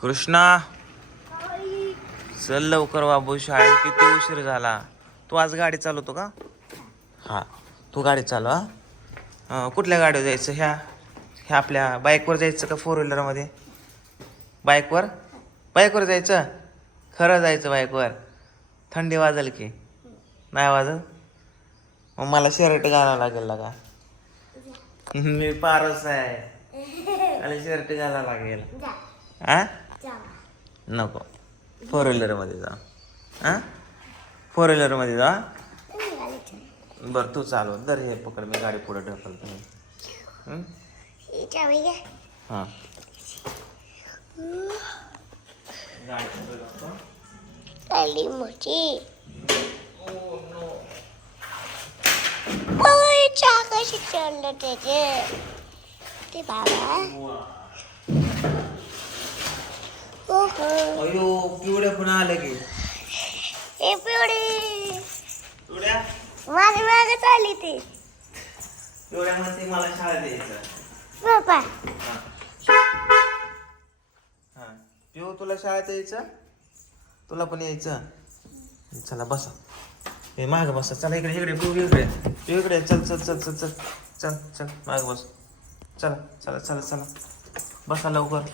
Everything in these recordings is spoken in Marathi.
कृष्णा चल लवकर बाबू शाळेत किती उशीर झाला? तू आज गाडी चालवतो का? हा तू गाडी चालव हा. कुठल्या गाडीवर जायचं? ह्या ह्या आपल्या बाईकवर जायचं का फोर व्हीलरमध्ये बाईकवर? बाईकवर जायचं? खरं जायचं बाईकवर. थंडी वाजल की. नाही वाजत? मग मला शर्ट घालावं लागेल का? मी पारस आहे. मला शर्ट घालावं लागेल. हा नको. फोर व्हीलरमध्ये जा. हा? फोर व्हीलरमध्ये जा. बरं तू चालव. दर हे पकड मी गाडी पुढे ढकलतो. मी हं? हां गाडी मोठी त्याचे ते बाबा. अयो पिवड्या पुन्हा आलं की. हे पिवडी पिवड्या माझी मागे चालली ती. पिवड्या म्हणते मला शाळेत यायचं. बाबा हां. पिऊ तुला शाळेत यायचं? तुला पण यायचं? चला बसा. हे माग बसा. चला इकडे इकडे पिऊ इकडे. पिऊ इकडे. चल चल चल चल चल. चल चल माग बस. चला चला चला चला. बसा लवकर.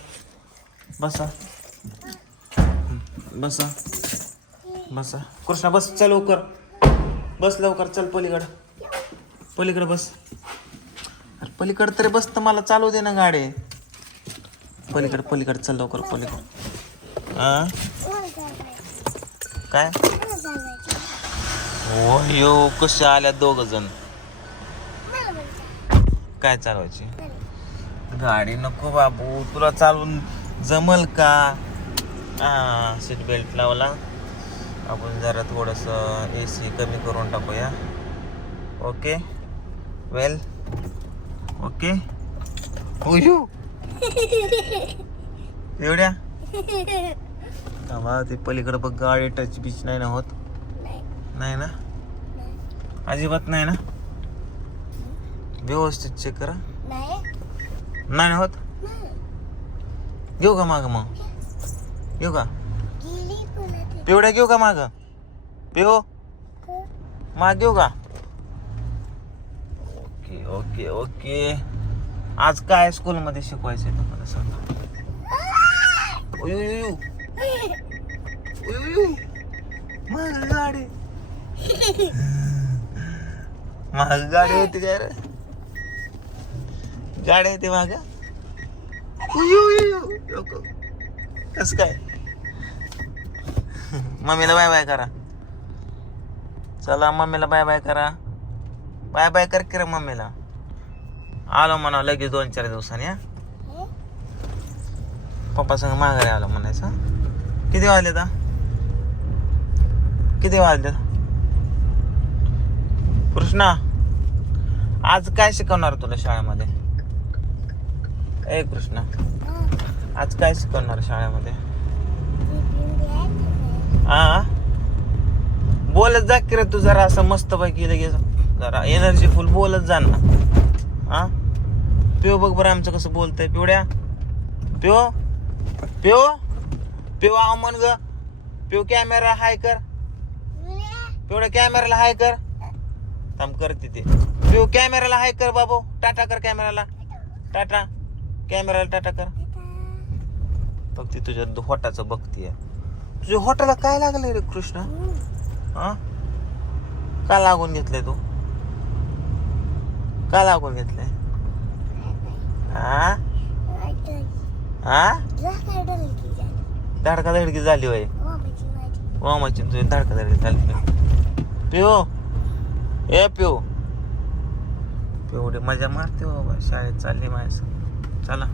बसा. बसा. बसा. कृष्णा बस. चल लवकर. बस लवकर. चल पलीकडं. पलीकडं बस. अरे पलीकडं तरी बस तर मला चालू दे ना गाडी. पलीकडं पलीकडं. चल लवकर पलीकड. काय? हो यो कसे आल्या दोघ जण काय चालवायची? गाडी नको बाबू. तुला चालून जमल का? हा सीट बेल्ट लावला. आपण जरा थोडस ए सी कमी करून टाकूया. ओके वेल ओके ओयो एवढ्या? थांबा ते पलीकडे बघ गाडी टच बिच नाही ना होत. नाही ना? अजिबात नाही ना? व्यवस्थित चेक करा. नाही. नाही ना होत? घेऊ का माग मग? घेऊ का? पिवड्या घेऊ का माग? पिओ माग घेऊ का? Okay okay okay. आज काय स्कूलमध्ये शिकवायचंय तुम्हाला सांगा? गाडी. माग गाडी होती काय रे? गाडी होती माग. कस काय? मम्मीला बाय बाय करा. चला मम्मीला बाय बाय करा. बाय बाय कर की रे मम्मीला? आलो म्हणा लगेच दोन चार दिवसांनी पप्पा संग माघारी आलो म्हणायचं किती वाजले आता किती वाजले कृष्णा आज काय शिकवणार तुला शाळेमध्ये? ए कृष्णा. आज काय शिकवणार शाळेमध्ये? हा? बोलत जा की रे तू जरा असं मस्त पैकी लगेच. जरा एनर्जी फुल बोलत जा ना. हा पिओ बघ बरं आमचं कसं बोलतंय. पिवड्या? पिओ? पिओ? पिओ म्हण ग. पिओ कॅमेरा हाय कर. पिवड्या कॅमेराला हाय कर. थांब करते ते. पिओ कॅमेराला हाय कर बाबू. टाटा कर कॅमेराला टाटा. कॅमेराला टाटा कर. बघ ती तुझ्या होटाचं बघतीये. तुझ्या होटाला काय लागलंय रे कृष्ण? हा? का लागून घेतलंय तू? का लागून घेतलंय? हा? हा? धडका धडकी झाली वय मामाची तुझी धडका धडकी झाली पिओ ए पिओ पिवडी मजा मारते हो बाबा. शाळेत चालली माझ्या चला.